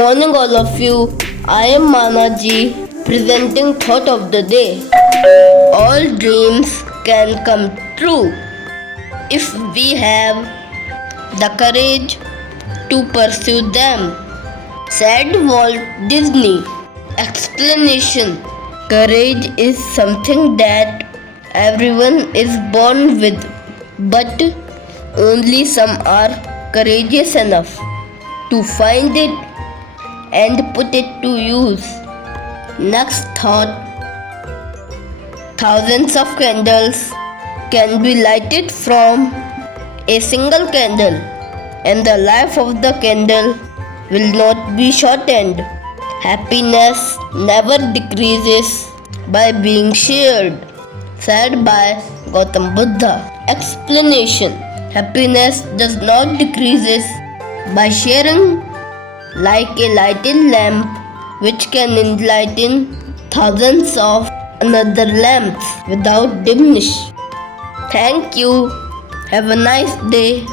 morning, all of you. I am Manaji, presenting thought of the day. All dreams can come true if we have the courage to pursue them, said Walt Disney. Explanation: courage is something that everyone is born with, but only some are courageous enough to find it and put it to use. Next thought: thousands of candles can be lighted from a single candle, and the life of the candle will not be shortened. Happiness never decreases by being shared, said by Gautam Buddha. Explanation: happiness does not decreases by sharing, like a lighted lamp which can enlighten thousands of another lamps without diminish. Thank you. Have a nice day.